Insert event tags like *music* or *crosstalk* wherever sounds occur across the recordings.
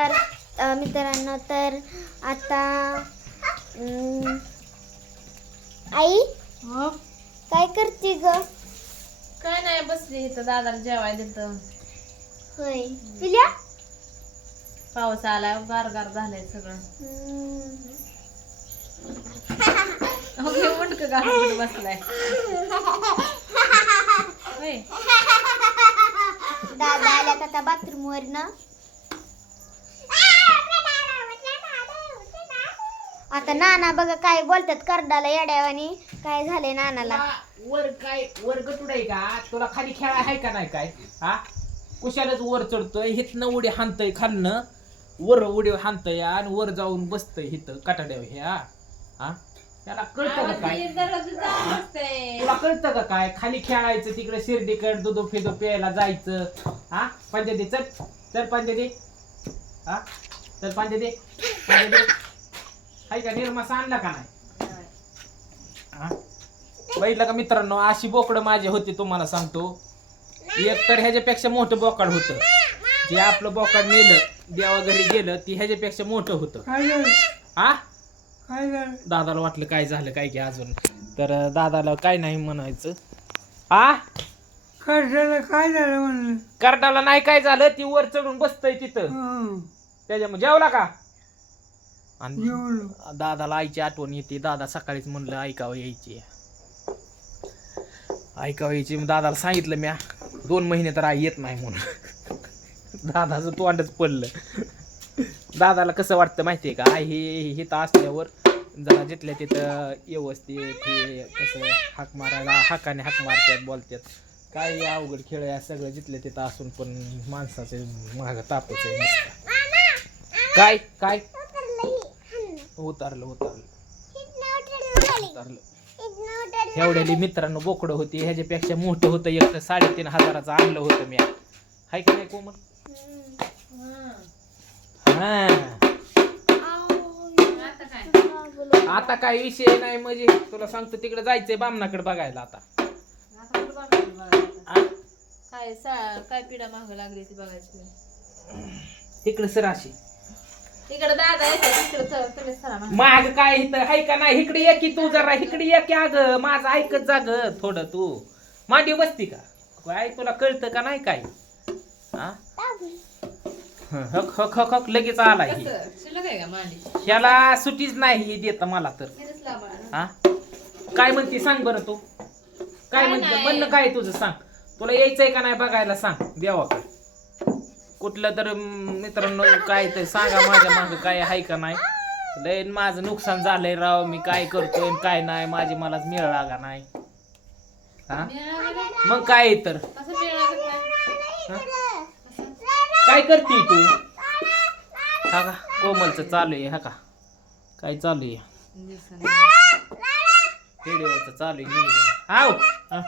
तर मित्रांनो तर आता आई काय करते ग? काय नाही बसली इथं दादाला जेवायला देतं. होय. पिल्या? पाऊस आलाय गार गार झालंय सगळं. ओके मुंडक बसलाय. होय. दादा आल्यात आता बाथरूम वर ना आता नाना बघा काय बोलतात करडाला येड्यावानी काय झाले नानाला. तुला वर काय वर गटुड आहे का? तुला खाली खेळा आहे का नाही काय? हा? कुशालाच वर चढतोय हिथनं उडी हाणतय खालनं. वर उडी हाणतय आणि वर जाऊन बसतय हिथं कटाड्यावर ह्या हा? त्याला कळतं का काय? तुला कळतं का काय? खाली खेळायचं तिकडे शिर्डीकड दुधो फिदो प्यायला जायचं. हा? पंचायती चल चल पंचायती हा? चल पंचायती पंचायती हाय का निर्मासा आणला का नाही? हा? बघितलं का मित्रांनो अशी बोकडं माझी होती तुम्हाला सांगतो. एक तर ह्याच्यापेक्षा मोठं बोकाड होतं. जे आपलं बोकाड नेलं देवा घरी गेलं ती ह्याच्यापेक्षा मोठं होतं. हा? दादाला वाटलं काय झालं काय की अजून. तर अं, दादाला काय नाही म्हणायचं. हा? कर्जाला काय झालं म्हणलं? कर्डाला नाही काय झालं ती वर चढून बसतय तिथं. हं, त्याच्यामुळे जेवला का? आणि दादाला आईची आठवण येते. दादा सकाळीच म्हणलं ऐकावं यायची. ऐकावं यायची. मग दादाला सांगितलं म्या दोन महिने तर आई येत नाही म्हणून. दादाचं तोंडच पडलं. दादाला कसं वाटतं माहितीये का? आई हे हे तर असल्यावर जरा जिथल्या तिथं व्यवस्थित हे कसं हाक मारायला हाकाने हाक मारतात बोलतात. काय अवघड खेळ आहे सगळं जिथल्या तिथं असून पण माणसाचे माग तापच आहे. काय काय? उतारलं उतारलं. उतारलं. एवढ्याली मित्रांनो बोकडं होती ह्याच्यापेक्षा मोठं होतं एक तर साडेतीन हजाराचं आणलं होतं मी. हाय का नाही कोमल? हा. आता काय आता काय विषय नाही म्हणजे तुला सांगतो तिकडे जायचंय बामनाकडे बघायला आता? आ? काय सा काय पिढा माग लागली ती बघायची? तिकडे सराशी. इकडे दादा येते तिकडे चल- तुम्ही सरा मागं. काय इथं? हाय का नाही? इकडे ये की तू जरा इकडे ये की अग माझं ऐकत जा ग थोडं तू. मांडी बसती का? काय तुला कळतं का नाही काय? हा? हक हक हक हक लगेच आला ही? शिल्लक आहे का मांडी? ह्याला सुटीच नाही ही देत मला तर. तिथेच लावा ना. हा? काय म्हणते सांग बरं तू. काय काय म्हणते? नाही. म्हणणं काय तुझं सांग. तुला यायचंय का नाही बघायला सांग. देवा का? कुठलं तर मित्रांनो काय तर सांगा माझ्या माग काय आहे का नाही. लय माझं नुकसान झालंय राव मी काय करतोय आणि काय नाही माझी मलाच मिळ लागा नाही. हा? मिळालं? मग काय तर? कसं मिळालं काय? हा? काय करते तू? हा का? कोमलचं चालू आहे हा का? काय चालू आहे? चालू आहे हा.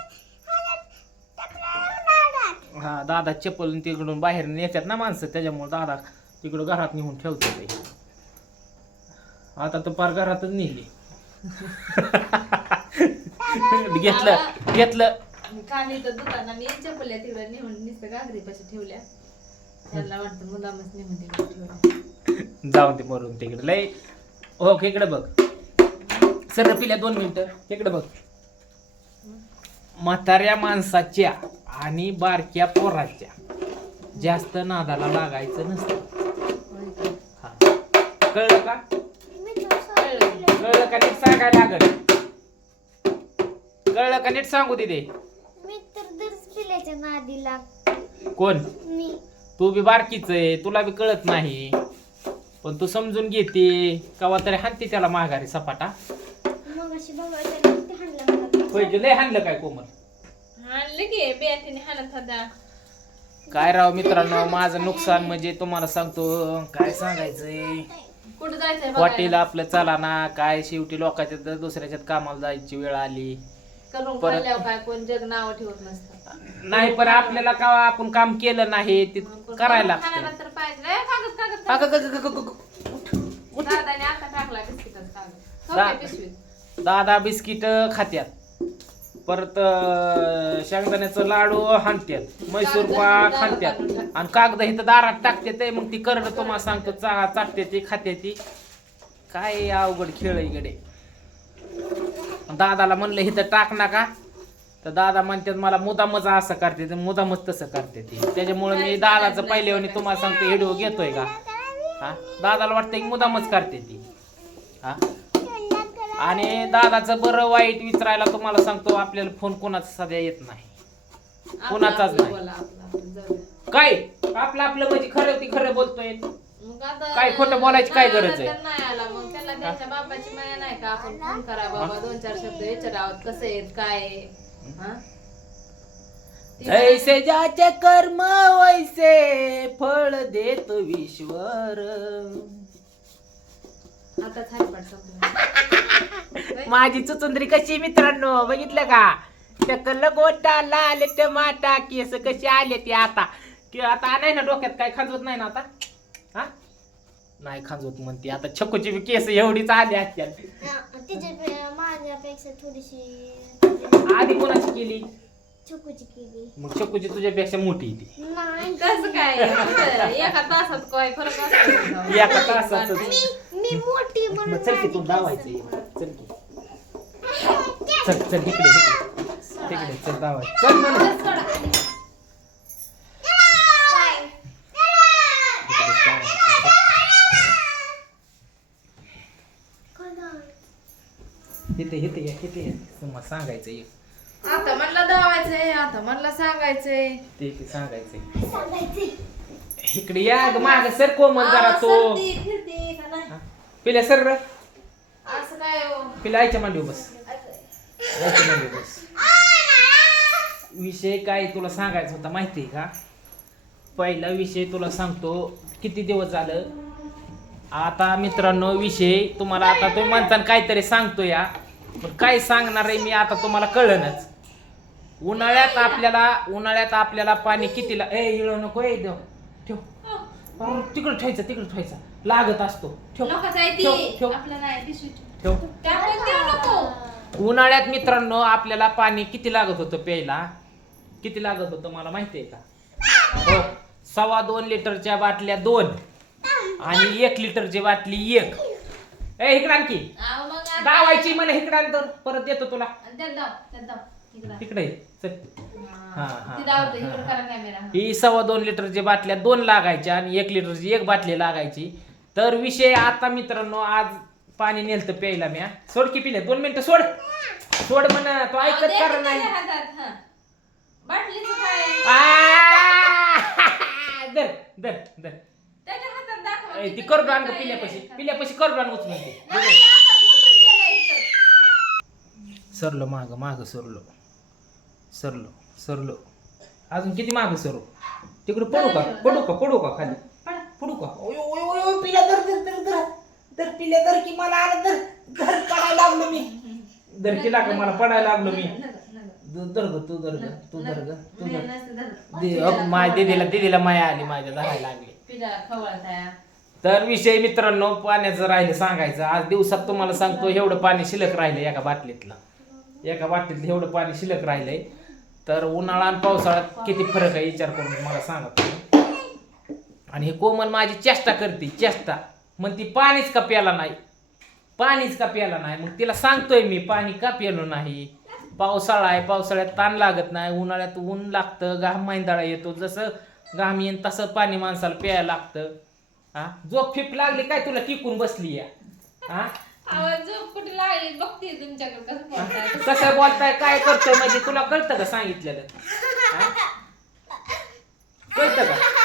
हा दादा चप्पल तिकडून बाहेर नेतात ना माणसं त्याच्यामुळे दादा तिकडं घरात नेऊन ठेवतो ते. आता तर पार घरातच नेली. *laughs* घेतलं घेतलं. खाली तर दुकाना मी चपल्या तिकडे नेऊन नुसतं गागरी पाशी ठेवल्या. त्याला वाटतं मुलामच नेऊन तिकडे ठेवल्या जाऊन ते मरून तिकडे. लय हो इकडे बघ. सर पिल्या दोन मिनिटं. तिकडे बघ. म्हाताऱ्या माणसाच्या. आणि बारक्या पोराच्या. जास्त नादाला लागायचं नसतं. हा. कळलं का? कळलं का नीट सांगायला लागल? कळलं का नीट सांगू दे मी तर दरच पिल्याच्या नादीला कोण? मी तू बी बारकीच आहे तुला बी कळत नाही. पण तू समजून घेते कवा तरी हाणते त्याला माघारी सपाटा. मग अशी लय हाणलं काय कोमल? आणलं की बेटीने हाणत होता काय राव मित्रांनो माझं नुकसान म्हणजे तुम्हाला सांगतो काय सांगायचंय? कुठं जायचंय हॉटेल बघायला? आपलं चला ना काय शेवटी लोकांच्या तर दुसऱ्याच्यात कामाला जायची वेळ आली. करून परत- खाल्ल्यावर काय कोण जग नाव ठेवत नसतं. नाही पण आपल्याला का आपण काम केलं नाही ते करायला खायला लागतं. तर पाहिजे. ए, कागद कागद अगं, कागद. गं, गं, गं, गं, गं. दादाने आता टाकला बिस्किटाचा कागद. दा- ठेवते पिशवीत दादा बिस्किट खात्यात. परत अं, शेंगदाण्याचं लाडू हाणत्यात मैसूर पाक हाणत्यात. आणि कागद इथं दारात टाकते ते मग ती करड तुम्हाला सांगतो चा चाटते ती खाते ती. काय अवघड खेळ आहे इकडे दादाला म्हणलं इथं टाक नका. तर दादा म्हणतात मला मुदामच असं करते ते मुदामच तसं करते ती. त्याच्यामुळे मी दादाचं पहिले आणि तुम्हाला सांगतो व्हिडिओ घेतोय का? हा? दादाला वाटतं की मुदामच करते ती. हा? आणि दादाचं बरं वाईट विचारायला तुम्हाला सांगतो आपल्याला फोन कोणाचा सध्या येत नाही कोणाचाच नाही. काय आपलं आपलं म्हणजे खरं ती खरं बोलतोय आता काय खोटं बोलायची काय गरज आहे? तर नाही माया का आपण फोन करा बाबा दोन चार शब्द विचारावं कसं काय? हा? ऐसे ज्याचे कर्म वैसे फळ देत हायपाट संपला. माझी चुचुंदरी कशी मित्रांनो? बघितलं का? टकल गोटा लाल टमाटा केस कशी आले ती आता. की आता नाही ना डोक्यात काय खांजवत नाही ना आता? हा? नाही खांजवत म्हणते. आता छकूची बी केस एवढीच आली तिच्या माझ्यापेक्षा थोडीशी आधी कोणाची केली? मग छकूची तुझ्यापेक्षा मोठी ती. नाही. कसं काय? एका तासात काय फरक एका तासातच. मी मोठी म्हणून चल की तू धावायचं चल की. चल चल इकडे इकडे. तिकडे चल धावायचं चल धावायचं. इथे इथे ये इथे ये. तुम्हाला सांगायचं ये आता म्हणलं धावायचंय आता म्हणलं सांगायचंय. ते इथे सांगायचंय. इकडे या ग माग सर कोमल जरा आवाज तो. सर्दी, फिरती का नाही? पिल्या सर रे. असं काय हो? पिल्या आईच्या मांडीवर बस. मांडीवर बस विषय काय तुला सांगायचा होता माहिती आहे का? पहिला विषय तुला सांगतो किती दिवस झालं? आता मित्रांनो विषय तुम्हाला आता तुम्ही म्हणताना काहीतरी सांगतो या पण काय सांगणार आहे मी आता तुम्हाला कळलंच उन्हाळ्यात आपल्याला उन्हाळ्यात आपल्याला पाणी कितीला ए इळू नको ए देव. ठेव. अरे, तिकडं ठेवायचं तिकडं ठेवायचं. लागत असतो. ठेव. ठेव, ती. ठेव. ठेव. उन्हाळ्यात मित्रांनो आपल्याला पाणी किती लागत होतं प्यायला किती लागत होतं मला माहिती आहे का हो सव्वा दोन लिटरच्या बाटल्या दोन आणि एक लिटरची बाटली एक ए इकडं आणखी अहो, मग आता- दावायची मला इकडं आण तर परत येतो तुला आणि त्यात दाव, त्यात दाव. इकडं. तिकडे. चल हा. हा, ती दावते, हा, इकडं हा. करा कॅमेरा. ही सव्वा दोन लिटरची बाटल्या दोन लागायच्या आणि एक लिटरची एक बाटली लागायची तर विषय आता मित्रांनो आज पाणी नेलतं प्यायला म्या. सोड की पिले दोन मिनिटं सोड. सोड म्हण तो ऐकत कर नाही. बाटलीचं काय आ! धर धर धर. त्याच्या हातात दाखवा ए, की ती त्याच्यात करडू आण काय पिल्यापाशी आहे. पिल्यापाशी करडू आण उचलून ते नाही, गेलं इथं. सरलो माग माग सरलो. सरलो सरलो. अजून किती माग सरू तिकडे पडू का? पडू का? पडू का खाली? पडा. का? ओय, ओय, ओय, ओय, धर. धर पिल्या धर की मला आलं धर धर पडायला लागलो मी. धर की लाग मला पडायला लागलो मी. तू धर ग तू धर ग तू धर ग तू माझ्या दिदीला दिदीला माया आली माझ्या धरायला लागली. तर विषय मित्रांनो पाण्याचं राहिलं सांगायचं. आज दिवसात तुम्हाला सांगतो एवढं पाणी शिल्लक राहिलं एका बाटलीतलं. एका बाटलीतलं एवढं पाणी शिल्लक राहिलंय. तर उन्हाळा आणि पावसाळ्यात किती फरक आहे विचार करून मला सांगा. आणि हे कोमल माझी चेष्टा करते चेष्टा. मग ती पाणीच का प्याला नाही? पाणीच का प्याला नाही? मग तिला सांगतोय मी पाणी का प्यालो नाही? पावसाळा आहे पावसाळ्यात ताण लागत नाही उन्हाळ्यात ऊन लागतं घाम मैंदाळा येतो. जसं घाम येईन तसं पाणी माणसाला प्यायला लागतं. हा? झोप फिप लागली काय तुला टिकून बसली या? हा? आवाज झोप कुठे लागली? बघते तुमच्याकडे कसं बोलताय. कसं बोलताय काय करतोय? म्हणजे तुला कळतं का सांगितलेलं? हा? कळतं का?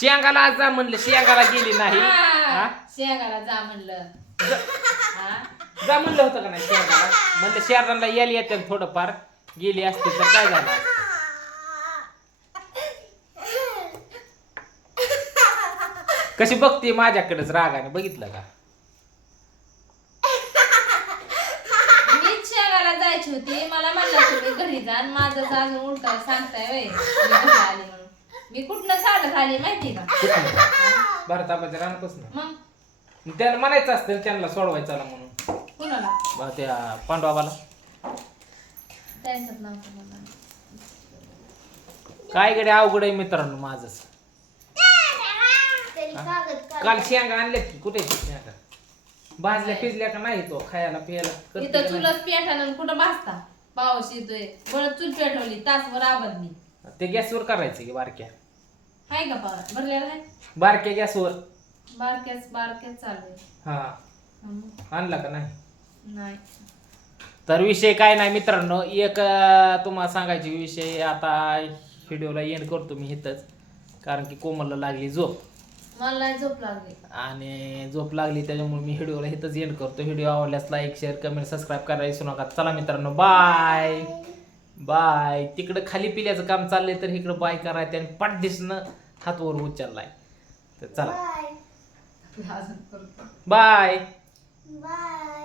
शेंगाला आज जा म्हणलं शेंगाला गेली नाही. हा शेंगाला जा म्हणलं. हा? जा म्हणलं होतं का नाही शेंगाला? म्हणलं शहरांना यायला येते थोडंफार. गेली असते तर काय झालं? असतं? कशी बघते माझ्याकडेच रागाने बघितलं का? मीच शेंगाला जायची होती. मला म्हणलं तुम्ही घरी जा आणि माझं अजून उलट सांगताय वय मी घरी आली म्हणून. मी कुठनं साडत आली माहिती का? भारताबाच्या रानपासून मग? त्याला म्हणायचं असतं त्यांना सोडवायचं आला म्हणून. कुणाला? बा त्या पांडवाबाला त्यांच्यात नव्हतं मला काय गडे अवघड आहे मित्रांनो माझंच. तरी कागद काढ. काल शेंगा आणल्या की कुठे आहेत शेंगा? भाजल्या पिजल्या का नाही तो खायला पियाला? करते इथं नाही? चुलच पेटानं कुठं भासता पाऊस येतोय. बरं चूल पेटवली तासभर आबदली ते गॅसवर करायचं की बारक्या? हाय का पगार भरलेला आहे? बारक्या गॅसवर. बारक्याच बारक्याच चालू आहे. हा. हं, आणला का नाही? नाही. तर विषय काय नाही मित्रांनो एक अं, तुम्हाला सांगायचे विषय आता व्हिडिओला एंड करतो मी इथंच. कारण की कोमलला लागली झोप. मला नाही झोप लागली. आणि झोप लागली त्याच्यामुळे मी व्हिडिओला इथंच एंड करतो. व्हिडिओ आवडल्यास लाईक शेअर कमेंट सबस्क्राईब करायला विसरू नका. चला मित्रांनो बाय बाय. तिकडं खाली पिल्याचं काम चाललंय तर इकडं बाय करायचं आणि पाठ दिसणं हातवर उचललाय. तर चला. बाय. अजून करतो. बाय. बाय.